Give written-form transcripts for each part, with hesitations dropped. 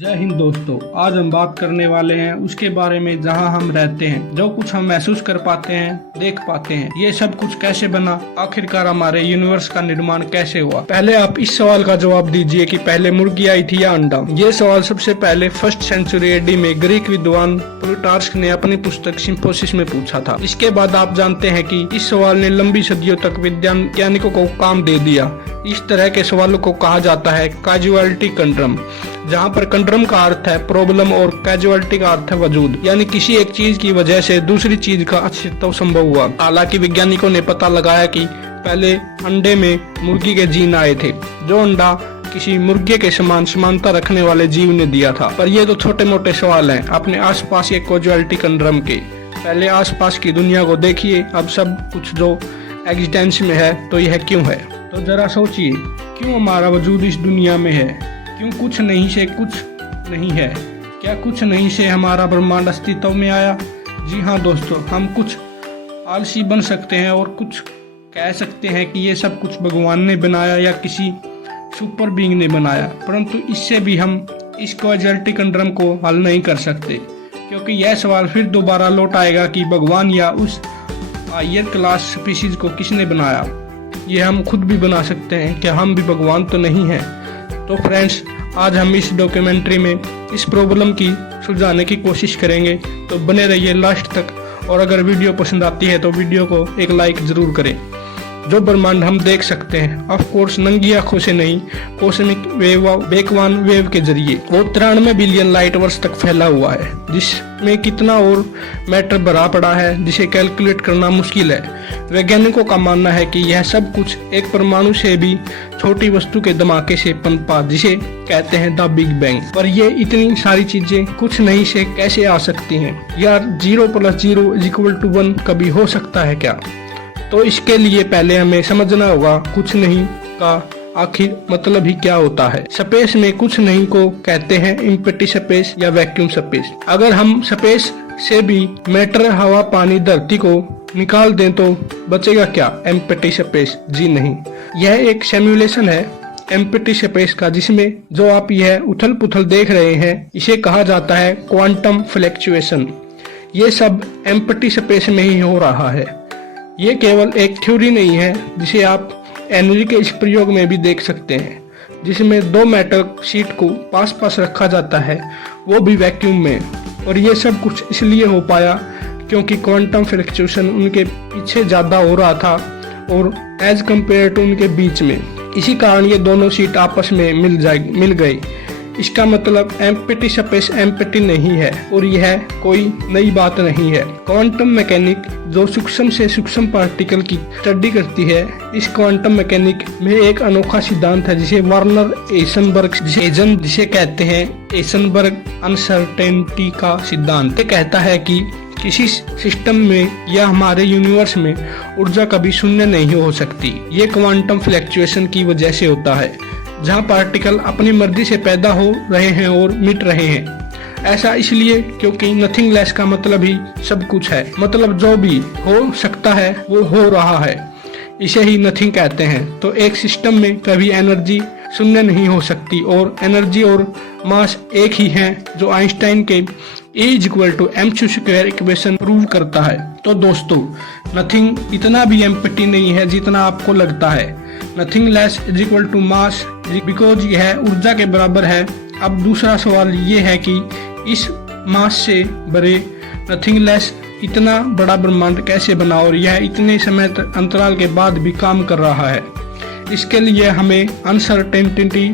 जय हिंद दोस्तों। आज हम बात करने वाले हैं उसके बारे में जहां हम रहते हैं, जो कुछ हम महसूस कर पाते हैं, देख पाते हैं, ये सब कुछ कैसे बना, आखिरकार हमारे यूनिवर्स का निर्माण कैसे हुआ। पहले आप इस सवाल का जवाब दीजिए कि पहले मुर्गी आई थी या अंडा। ये सवाल सबसे पहले 1st सेंचुरी AD में ग्रीक विद्वान प्लूटार्क ने अपनी पुस्तक सिम्पोसिस में पूछा था। इसके बाद आप जानते हैं कि इस सवाल ने लंबी सदियों तक वैज्ञानिकों को काम दे दिया। इस तरह के सवालों को कहा जाता है कैजुअलिटी कंड्रम, जहाँ पर कंड्रम का अर्थ है प्रॉब्लम और कैजुअलिटी का अर्थ है वजूद, यानी किसी एक चीज की वजह से दूसरी चीज का अस्तित्व संभव हुआ। हालांकि वैज्ञानिकों ने पता लगाया कि पहले अंडे में मुर्गी के जीन आए थे, जो अंडा किसी मुर्गे के समान समानता रखने वाले जीव ने दिया था। पर ये तो छोटे मोटे सवाल हैं अपने आसपास के कैजुअलिटी कंड्रम के। पहले आसपास की दुनिया को देखिए, अब सब कुछ जो एग्जिस्टेंस में है तो यह क्यों है। तो जरा सोचिए, क्यों हमारा वजूद इस दुनिया में है? क्यों कुछ नहीं से कुछ नहीं है? क्या कुछ नहीं से हमारा ब्रह्मांड अस्तित्व में आया? जी हाँ दोस्तों, हम कुछ आलसी बन सकते हैं और कुछ कह सकते हैं कि ये सब कुछ भगवान ने बनाया या किसी सुपर बीइंग ने बनाया, परंतु इससे भी हम इस कैजुअलिटी कंड्रम को हल नहीं कर सकते, क्योंकि यह सवाल फिर दोबारा लौट आएगा कि भगवान या उस हायर क्लास स्पीशीज को किसने बनाया। ये हम खुद भी बना सकते हैं, क्या हम भी भगवान तो नहीं हैं? तो फ्रेंड्स, आज हम इस डॉक्यूमेंट्री में इस प्रॉब्लम की सुलझाने की कोशिश करेंगे, तो बने रहिए लास्ट तक। और अगर वीडियो पसंद आती है तो वीडियो को एक लाइक जरूर करें। जो ब्रह्मांड हम देख सकते हैं, ऑफ कोर्स नंगी आंखों से नहीं, कॉस्मिक वेव बेकवान वेव के जरिए, वो 93 बिलियन लाइट वर्ष तक फैला हुआ है, जिसमें कितना और मैटर भरा पड़ा है जिसे कैलकुलेट करना मुश्किल है। वैज्ञानिकों का मानना है कि यह सब कुछ एक परमाणु से भी छोटी वस्तु के धमाके से पनपा, जिसे कहते हैं द बिग बैंग। पर ये इतनी सारी चीजें कुछ नहीं से कैसे आ सकती हैं? यार 0 + 0 = 1 कभी हो सकता है क्या? तो इसके लिए पहले हमें समझना होगा कुछ नहीं का आखिर मतलब ही क्या होता है। स्पेस में कुछ नहीं को कहते हैं एम्प्टी स्पेस या वैक्यूम स्पेस। अगर हम स्पेस से भी मैटर, हवा, पानी, धरती को निकाल दें तो बचेगा क्या? Empty space? जी नहीं, यह एक सिमुलेशन है एम्प्टी स्पेस का, जिसमें जो आप यह उथल पुथल देख रहे हैं, इसे कहा जाता है क्वांटम फ्लक्चुएशन। ये सब एम्प्टी स्पेस में ही हो रहा है। ये केवल एक थ्योरी नहीं है, जिसे आप एनर्जी के इस प्रयोग में भी देख सकते हैं, जिसमें 2 मेटल शीट को पास पास रखा जाता है, वो भी वैक्यूम में। और ये सब कुछ इसलिए हो पाया क्योंकि क्वांटम फ्लक्चुएशन उनके पीछे ज़्यादा हो रहा था और एज कम्पेयर टू उनके बीच में। इसी कारण ये दोनों शीट आपस में मिल गई। इसका मतलब एम्प्टी स्पेस एम्प्टी नहीं है और यह कोई नई बात नहीं है। क्वांटम मैकेनिक जो सूक्ष्म से सूक्ष्म पार्टिकल की स्टडी करती है, इस क्वांटम मैकेनिक में एक अनोखा सिद्धांत है जिसे वर्नर हेइसेनबर्ग जिसे कहते हैं हेइसेनबर्ग अनसर्टेनिटी का सिद्धांत। ये कहता है कि किसी सिस्टम में या हमारे यूनिवर्स में ऊर्जा कभी शून्य नहीं हो सकती। ये क्वांटम फ्लक्चुएशन की वजह से होता है, जहाँ पार्टिकल अपनी मर्जी से पैदा हो रहे हैं और मिट रहे हैं। ऐसा इसलिए क्योंकि नथिंग लेस का मतलब ही सब कुछ है, मतलब जो भी हो सकता है वो हो रहा है, इसे ही नथिंग कहते हैं। तो एक सिस्टम में कभी एनर्जी शून्य नहीं हो सकती और एनर्जी और मास एक ही है, जो आइंस्टाइन के E=mc² इक्वेशन प्रूव करता है। तो दोस्तों, नथिंग इतना भी एम्प्टी नहीं है जितना आपको लगता है। नथिंग लेस = मास, बिकॉज यह ऊर्जा के बराबर है। अब दूसरा सवाल ये है कि इस मास से भरे नथिंग लेस इतना बड़ा ब्रह्मांड कैसे बना और यह इतने समय अंतराल के बाद भी काम कर रहा है। इसके लिए हमें अनसर्टेनिटी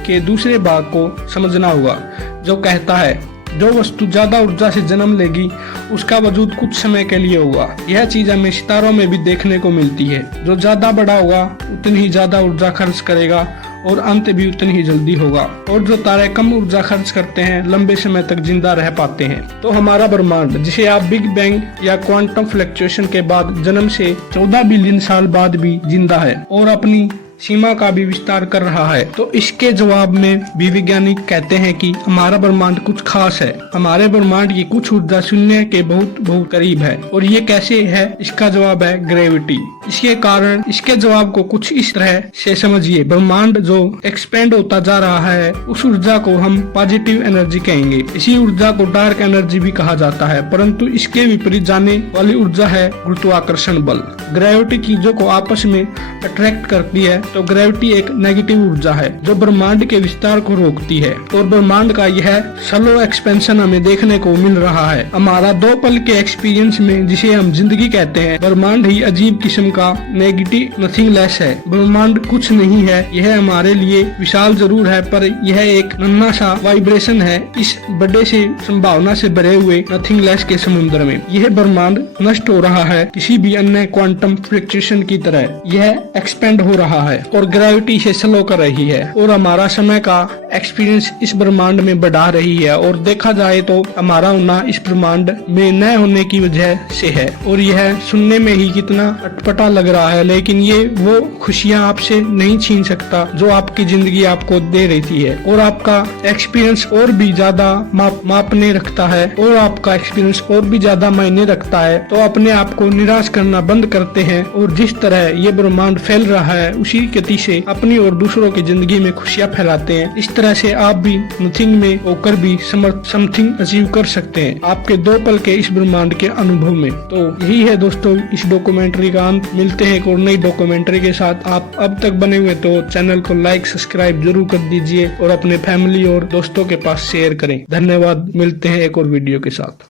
के दूसरे भाग को समझना होगा, जो कहता है जो वस्तु ज्यादा ऊर्जा से जन्म लेगी उसका वजूद कुछ समय के लिए होगा। यह चीज हमें सितारों में भी देखने को मिलती है। जो ज्यादा बड़ा होगा उतनी ही ज्यादा ऊर्जा खर्च करेगा और अंत भी उतनी ही जल्दी होगा। और जो तारे कम ऊर्जा खर्च करते हैं लंबे समय तक जिंदा रह पाते हैं। तो हमारा ब्रह्मांड, जिसे आप बिग बैंग या क्वांटम फ्लक्चुएशन के बाद जन्म से 14 बिलियन साल बाद भी जिंदा है और अपनी सीमा का भी विस्तार कर रहा है। तो इसके जवाब में भी वैज्ञानिक कहते हैं कि हमारा ब्रह्मांड कुछ खास है। हमारे ब्रह्मांड की कुछ ऊर्जा शून्य के बहुत बहुत करीब है। और ये कैसे है? इसका जवाब है ग्रेविटी। इसके कारण इसके जवाब को कुछ इस तरह से समझिए, ब्रह्मांड जो एक्सपेंड होता जा रहा है उस ऊर्जा को हम पॉजिटिव एनर्जी कहेंगे। इसी ऊर्जा को डार्क एनर्जी भी कहा जाता है। परंतु इसके विपरीत जाने वाली ऊर्जा है गुरुत्वाकर्षण बल। ग्रेविटी चीजों को आपस में अट्रैक्ट करती है, तो ग्रेविटी एक नेगेटिव ऊर्जा है जो ब्रह्मांड के विस्तार को रोकती है। और ब्रह्मांड का यह स्लो एक्सपेंशन हमें देखने को मिल रहा है। हमारा 2 पल के एक्सपीरियंस में, जिसे हम जिंदगी कहते हैं, ब्रह्मांड ही अजीब किस्म का नेगेटिव नथिंग लेस है। ब्रह्मांड कुछ नहीं है, यह हमारे लिए विशाल जरूर है, पर यह एक नन्हा सा वाइब्रेशन है इस बड़े से संभावना से भरे हुए नथिंग लेस के समुद्र में। यह ब्रह्मांड नष्ट हो रहा है किसी भी अन्य क्वांटम फ्लक्चुएशन की तरह। यह एक्सपेंड हो रहा है और ग्रेविटी से स्लो कर रही है, और हमारा समय का एक्सपीरियंस इस ब्रह्मांड में बढ़ा रही है। और देखा जाए तो हमारा होना इस ब्रह्मांड में न होने की वजह से है। और यह सुनने में ही कितना अटपटा लग रहा है, लेकिन ये वो खुशियां आपसे नहीं छीन सकता जो आपकी जिंदगी आपको दे रही है। और आपका एक्सपीरियंस और भी ज्यादा मापने रखता है, और आपका एक्सपीरियंस और भी ज्यादा मायने रखता है। तो अपने आप को निराश करना बंद करते हैं, और जिस तरह ये ब्रह्मांड फैल रहा है उसी गति से अपनी और दूसरों की जिंदगी में खुशियां फैलाते हैं। इस तरह से आप भी नथिंग में होकर भी समथिंग अचीव कर सकते हैं आपके 2 पल के इस ब्रह्मांड के अनुभव में। तो यही है दोस्तों इस डॉक्यूमेंट्री का अंत। मिलते हैं एक और नई डॉक्यूमेंट्री के साथ। आप अब तक बने हुए तो चैनल को लाइक सब्सक्राइब जरूर कर दीजिए और अपने फैमिली और दोस्तों के पास शेयर करें। धन्यवाद। मिलते हैं एक और वीडियो के साथ।